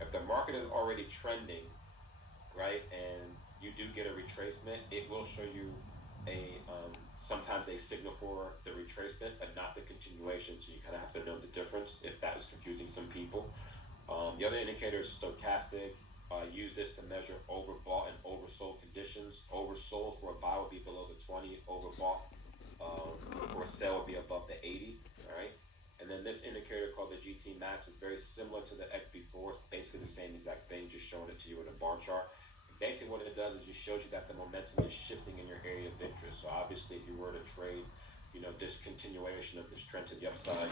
If the market is already trending, right, and you do get a retracement, it will show you a sometimes a signal for the retracement and not the continuation. So you kind of have to know the difference if that is confusing some people. The other indicator is stochastic. Use this to measure overbought and oversold conditions. Oversold for a buy would be below the 20. Overbought for a sell would be above the 80. All right. And then this indicator called the GT Max is very similar to the XB4. It's basically the same exact thing, just showing it to you in a bar chart. Basically, what it does is just shows you that the momentum is shifting in your area of interest. So obviously, if you were to trade, this continuation of this trend to the upside,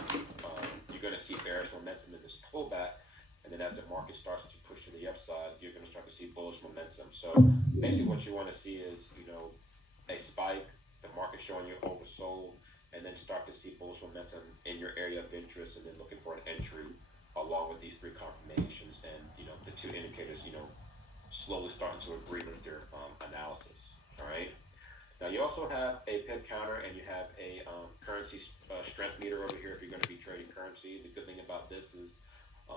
you're going to see bearish momentum in this pullback. And then as the market starts to push to the upside, you're going to start to see bullish momentum. So basically, what you want to see is, a spike, the market showing you oversold, and then start to see bullish momentum in your area of interest, and then looking for an entry along with these three confirmations and the two indicators slowly starting to agree with their analysis. All right. Now you also have a pip counter and you have a currency strength meter over here if you're going to be trading currency. The good thing about this is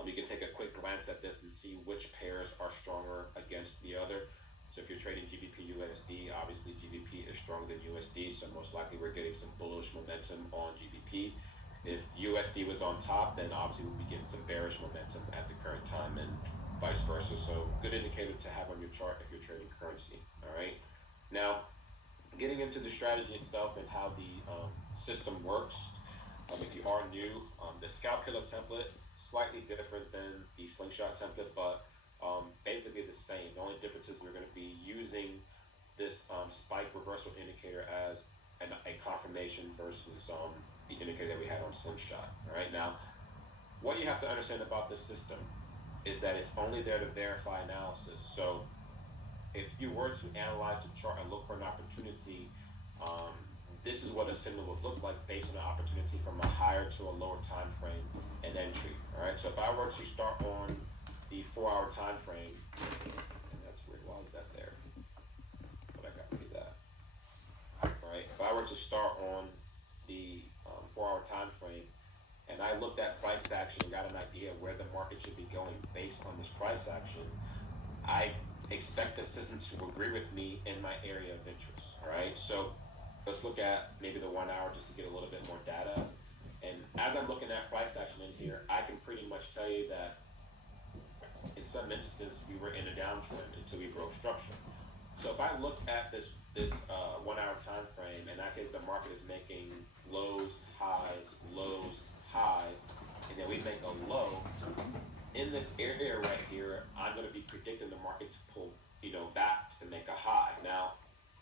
you can take a quick glance at this and see which pairs are stronger against the other. So if you're trading GBP USD, obviously GBP is stronger than USD, so most likely we're getting some bullish momentum on GBP. If USD was on top, then obviously we'll be getting some bearish momentum at the current time, and vice versa. So good indicator to have on your chart if you're trading currency. All right. Now, getting into the strategy itself and how the system works. If you are new, the scalp killer template slightly different than the slingshot template, but basically the same. The only difference is we're going to be using this spike reversal indicator as a confirmation versus the indicator that we had on slingshot. All right. Now, what you have to understand about this system is that it's only there to verify analysis. So if you were to analyze the chart and look for an opportunity, um, this is what a signal would look like based on the opportunity from a higher to a lower time frame and entry. All right. So if I were to start on the 4-hour time frame, and that's weird. Why is that there? But I got rid of that. All right. If I were to start on the 4-hour time frame, and I looked at price action and got an idea of where the market should be going based on this price action, I expect the system to agree with me in my area of interest. All right. So let's look at maybe the 1 hour just to get a little bit more data. And as I'm looking at price action in here, I can pretty much tell you that in some instances we were in a downtrend until we broke structure. So if I look at this 1 hour time frame and I say that the market is making lows, highs, and then we make a low in this area right here, I'm going to be predicting the market to pull, back to make a high. Now,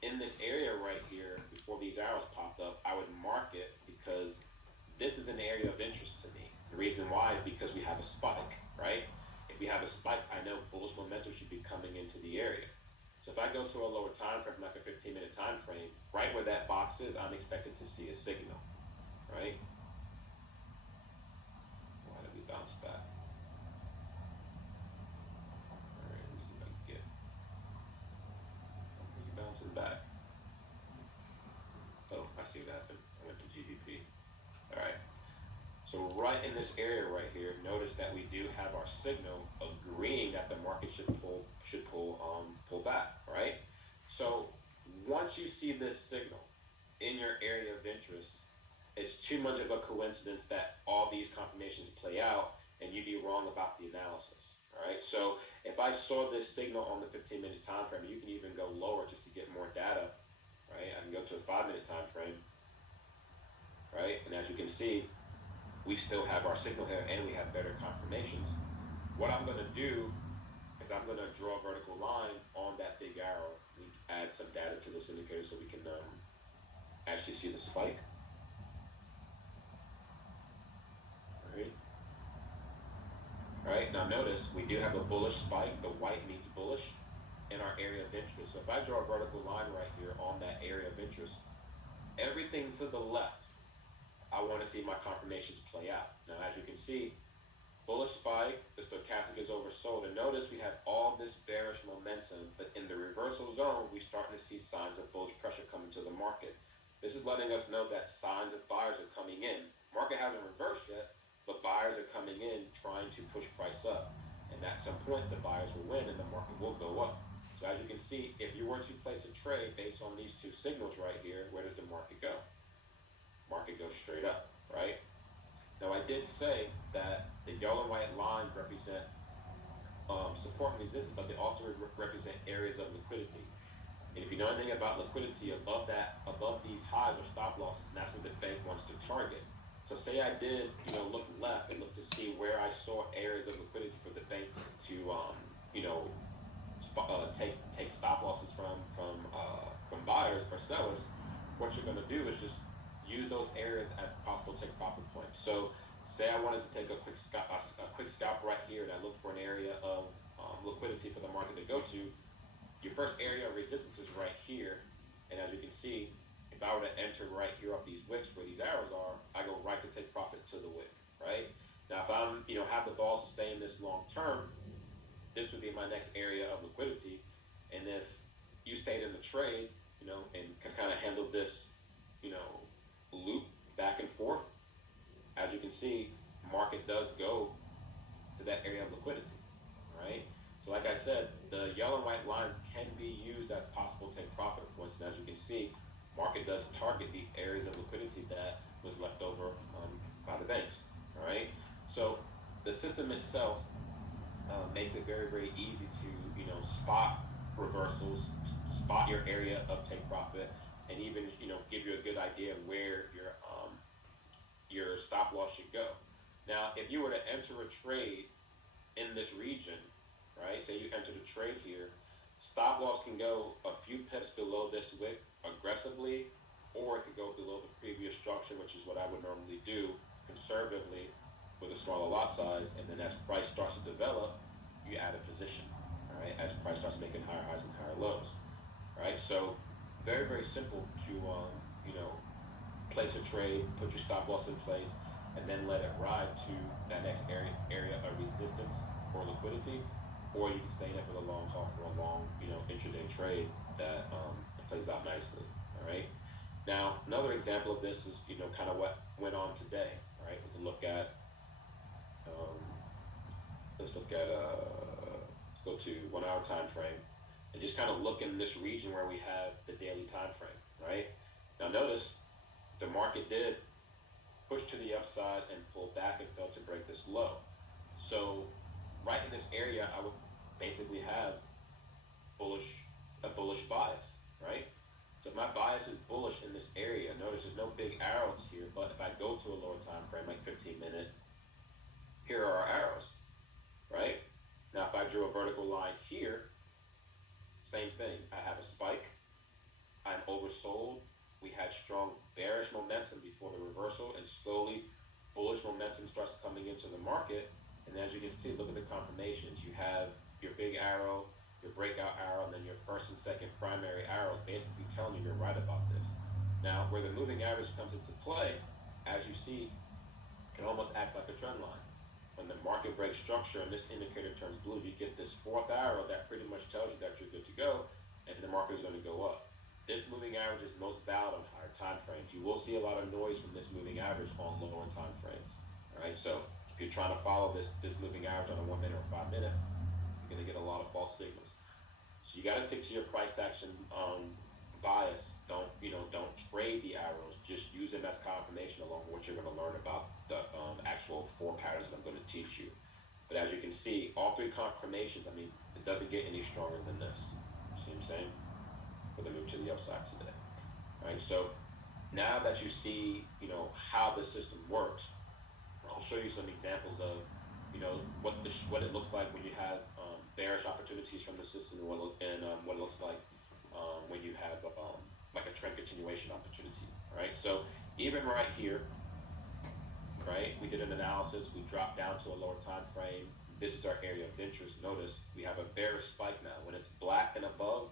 in this area right here, before these arrows popped up, I would mark it because this is an area of interest to me. The reason why is because we have a spike, right? If we have a spike, I know bullish momentum should be coming into the area. So if I go to a lower time frame, like a 15-minute time frame, right where that box is, I'm expected to see a signal, right? Why did we bounce back? All right, let me see if I can get. Are you bouncing back? Oh, I see what happened. I went to GDP. All right. So right in this area right here, notice that we do have our signal agreeing that the market should pull back, right? So once you see this signal in your area of interest, it's too much of a coincidence that all these confirmations play out and you'd be wrong about the analysis. All right. So if I saw this signal on the 15-minute time frame, you can even go lower just to get more data, right? I can go to a 5-minute time frame, right? And as you can see, we still have our signal here and we have better confirmations. What I'm going to do is I'm going to draw a vertical line on that big arrow. We add some data to this indicator so we can actually see the spike. All right. All right. Now notice we do have a bullish spike. The white means bullish in our area of interest. So if I draw a vertical line right here on that area of interest, everything to the left, I want to see my confirmations play out. Now, as you can see, bullish spike, the stochastic is oversold. And notice we have all this bearish momentum, but in the reversal zone, we're starting to see signs of bullish pressure coming to the market. This is letting us know that signs of buyers are coming in. Market hasn't reversed yet, but buyers are coming in trying to push price up. And And at some point, the buyers will win and the market will go up. So as you can see, if you were to place a trade based on these two signals right here, where does the market go? Market goes straight up, right? Now I did say that the yellow and white lines represent support and resistance, but they also represent areas of liquidity. And if you know anything about liquidity, above these highs are stop losses, and that's what the bank wants to target. So say I did, look left and look to see where I saw areas of liquidity for the bank to take stop losses from buyers or sellers. What you're going to do is just use those areas as possible take profit points. So say I wanted to take a quick scalp right here, and I look for an area of liquidity for the market to go to. Your first area of resistance is right here, and as you can see, if I were to enter right here up these wicks where these arrows are, I go right to take profit to the wick, right? Now, if I'm, have the balls to stay in this long term, this would be my next area of liquidity. And if you stayed in the trade, and can kind of handle this, loop back and forth, as you can see, market does go to that area of liquidity, right? So like I said, the yellow and white lines can be used as possible take profit points. And as you can see, market does target these areas of liquidity that was left over by the banks, all right? So the system itself makes it very, very easy to, spot reversals, spot your area of take profit, and even, give you a good idea of where your stop loss should go. Now, if you were to enter a trade in this region, right? Say you entered a trade here, stop loss can go a few pips below this wick aggressively, or it could go below the previous structure, which is what I would normally do conservatively with a smaller lot size. And then as price starts to develop, you add a position, all right? As price starts making higher highs and higher lows, right? So very, very simple to, place a trade, put your stop loss in place, and then let it ride to that next area of resistance or liquidity, or you can stay in it for the long haul for a long, intraday trade that plays out nicely. All right. Now, another example of this is, kind of what went on today. Right. We can look at. Let's look at. Let's go to 1 hour time frame, and just kind of look in this region where we have the daily time frame. Right. Now, notice the market did push to the upside and pull back and failed to break this low. So right in this area, I would basically have a bullish bias, right? So if my bias is bullish in this area, notice there's no big arrows here, but if I go to a lower time frame, like 15-minute, here are our arrows, right? Now, if I drew a vertical line here, same thing. I have a spike. I'm oversold. We had strong bearish momentum before the reversal, and slowly bullish momentum starts coming into the market. And as you can see, look at the confirmations. You have your big arrow, your breakout arrow, and then your first and second primary arrow, basically telling you you're right about this. Now, where the moving average comes into play, as you see, it almost acts like a trend line. When the market breaks structure and this indicator turns blue, you get this fourth arrow that pretty much tells you that you're good to go, and the market is going to go up. This moving average is most valid on higher time frames. You will see a lot of noise from this moving average on lower time frames. All right, so if you're trying to follow this moving average on a 1 minute or 5 minute, you're going to get a lot of false signals. So you got to stick to your price action bias. Don't trade the arrows. Just use them as confirmation along with what you're going to learn about the actual four patterns that I'm going to teach you. But as you can see, all three confirmations, it doesn't get any stronger than this. See what I'm saying? For the move to the upside today. All right, so now that you see, how the system works, I'll show you some examples of, what it looks like when you have bearish opportunities from the system, and what it looks like when you have like a trend continuation opportunity. Right. So even right here, right, we did an analysis. We dropped down to a lower time frame. This is our area of interest. Notice we have a bearish spike now. When it's black and above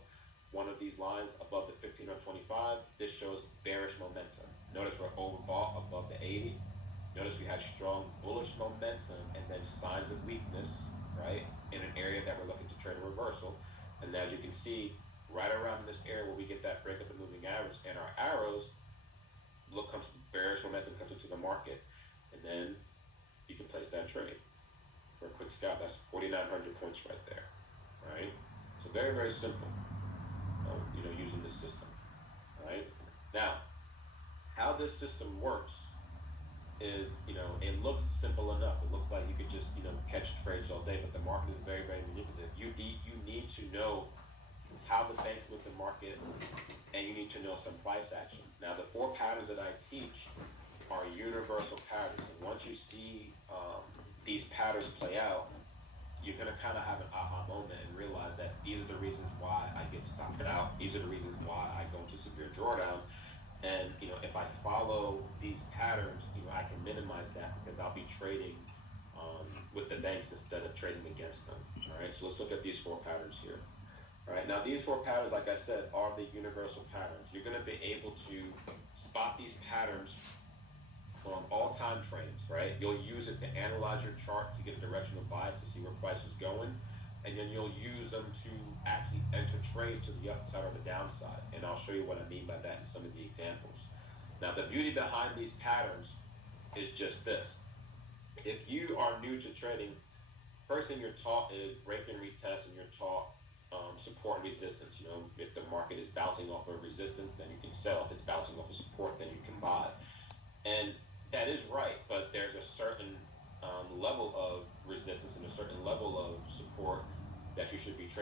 one of these lines above the 15 or 25, this shows bearish momentum. Notice we're overbought above the 80. Notice we had strong bullish momentum and then signs of weakness, right, in an area that we're looking to trade a reversal. And as you can see, right around this area where we get that break of the moving average and our arrows, bearish momentum comes into the market, and then you can place that trade. for a quick scalp. That's 4,900 points right there, right? So very, very simple, using this system, right? Now, how this system works is, it looks simple enough. It looks like you could just, catch trades all day, but the market is very, very manipulative. You need to know how the banks move the market, and you need to know some price action. Now, the four patterns that I teach are universal patterns, and once you see these patterns play out, you're gonna kind of have an aha moment and realize that these are the reasons why I get stopped out. These are the reasons why I go into severe drawdowns. And if I follow these patterns, I can minimize that because I'll be trading with the banks instead of trading against them. All right. So let's look at these four patterns here. All right. Now these four patterns, like I said, are the universal patterns. You're going to be able to spot these patterns on all time frames, right? You'll use it to analyze your chart to get a directional bias to see where price is going, and then you'll use them to actually enter trades to the upside or the downside. And I'll show you what I mean by that in some of the examples. Now, the beauty behind these patterns is just this. If you are new to trading, first thing you're taught is break and retest, and you're taught support and resistance. If the market is bouncing off of resistance, then you can sell. If it's bouncing off of support, then you can buy. And that is right, but there's a certain level of resistance and a certain level of support that you should be trading